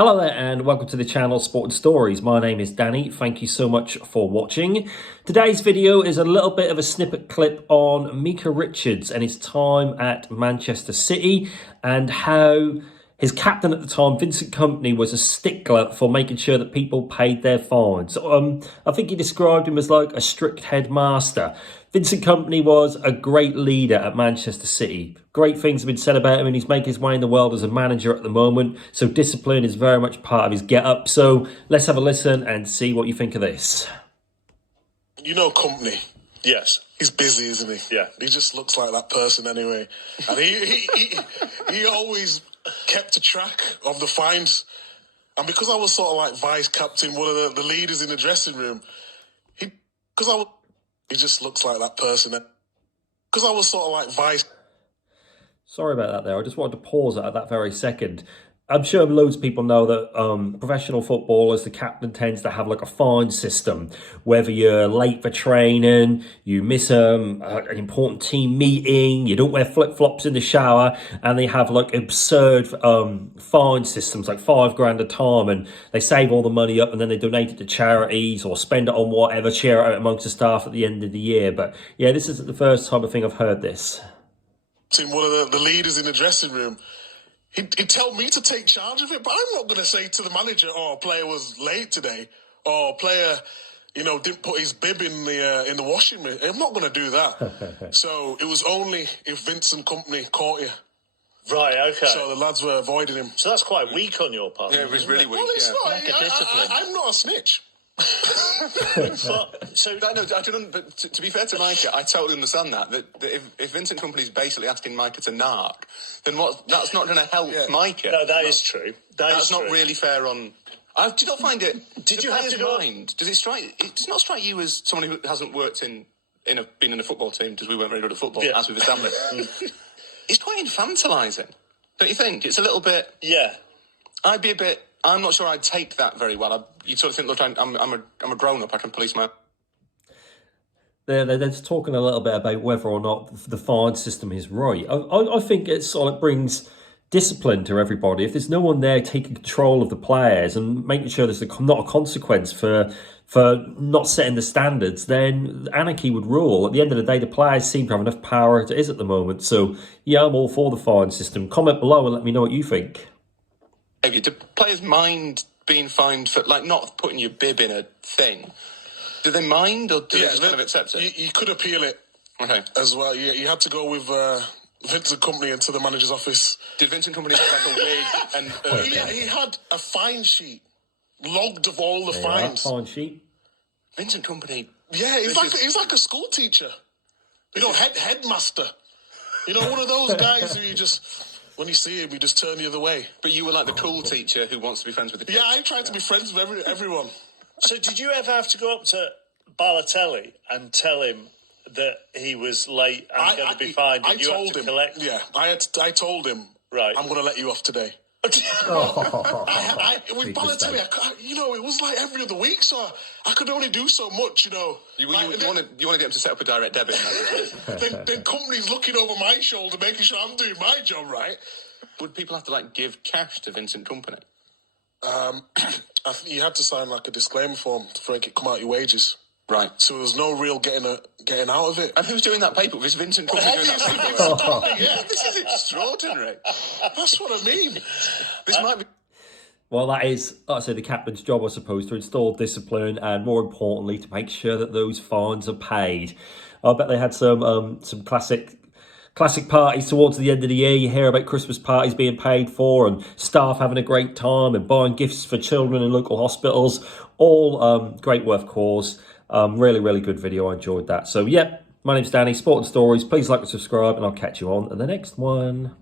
Hello there and welcome to the channel Sport and Stories. My name is Danny. Thank you so much for watching. Today's video is a little bit of a snippet clip on Micah Richards and his time at Manchester City and how his captain at the time, Vincent Kompany, was a stickler for making sure that people paid their fines. I think he described him as like a strict headmaster. Vincent Kompany was a great leader at Manchester City. Great things have been said about him and he's making his way in the world as a manager at the moment. So discipline is very much part of his get-up. So let's have a listen and see what you think of this. You know Kompany? Yes. He's busy, isn't he? Yeah. He just looks like that person anyway. And he always kept a track of the fines. And because I was sort of like vice captain, one of the leaders in the dressing room, he just looks like that person. Because I was sort of like vice. Sorry about that there. I just wanted to pause it at that very second. I'm sure loads of people know that professional footballers, the captain tends to have like a fine system. Whether you're late for training, you miss an important team meeting, you don't wear flip-flops in the shower, and they have like absurd fine systems, like £5 a time, and they save all the money up and then they donate it to charities or spend it on whatever, share it out amongst the staff at the end of the year. But yeah, this isn't the first time I think I've heard this. One of the leaders in the dressing room, he'd tell me to take charge of it, but I'm not going to say to the manager, "Oh, player was late today," or "Player, didn't put his bib in the washing machine." I'm not going to do that. So it was only if Vincent Kompany caught you. Right. Okay. So the lads were avoiding him. So that's quite weak on your part. Yeah, it was really weak. Well, it's not. Lack of discipline. I'm not a snitch. But to be fair to Micah, I totally understand that if Vincent Kompany's basically asking Micah to narc, then that's not going to help Micah. No, that is true. That's not really fair on. Do you not find it? Did you have to go? Mind? Does it not strike you as someone who hasn't worked been in a football team, because we weren't very good at football, as we've established? It's quite infantilising, don't you think? It's a little bit. Yeah. I'm not sure I'd take that very well. You sort of think, look, I'm a grown up. I can police my. They're just talking a little bit about whether or not the fine system is right. I think it brings discipline to everybody. If there's no one there taking control of the players and making sure there's not a consequence for not setting the standards, then anarchy would rule. At the end of the day, the players seem to have enough power as it is at the moment. So yeah, I'm all for the fine system. Comment below and let me know what you think. Do players mind being fined for not putting your bib in a thing? Do they mind, or do they just kind of accept it? You could appeal it as well. You had to go with Vincent Kompany into the manager's office. Did Vincent Kompany have like a wig? And he had a fine sheet logged of all the fines. Fine sheet. Vincent Kompany. Yeah, he's like a school teacher. Headmaster. One of those guys who you just. When you see him, you just turn the other way. But you were like the cool teacher who wants to be friends with the kids. Yeah, I tried to be friends with everyone. So did you ever have to go up to Balotelli and tell him that he was late and going to be fined? I told him. Collect? Yeah, I told him. Right. I'm going to let you off today. With Balotelli, it was like every other week, so I could only do so much, You want to get him to set up a direct debit. then Kompany's looking over my shoulder, making sure I'm doing my job right. Would people have to give cash to Vincent Kompany? I think you had to sign a disclaimer form to make it come out your wages. Right. So there was no real getting out of it. And who's doing that paper? Was Vincent Kompany doing that paper? Yeah, this is extraordinary. That's what I mean. This might be. Well, that is, like I say, the captain's job, I suppose, to install discipline and, more importantly, to make sure that those fines are paid. I bet they had some classic parties towards the end of the year. You hear about Christmas parties being paid for and staff having a great time and buying gifts for children in local hospitals. All great worth cause. Really, really good video. I enjoyed that. So, yeah, my name's Danny, Sport and Stories. Please like and subscribe, and I'll catch you on the next one.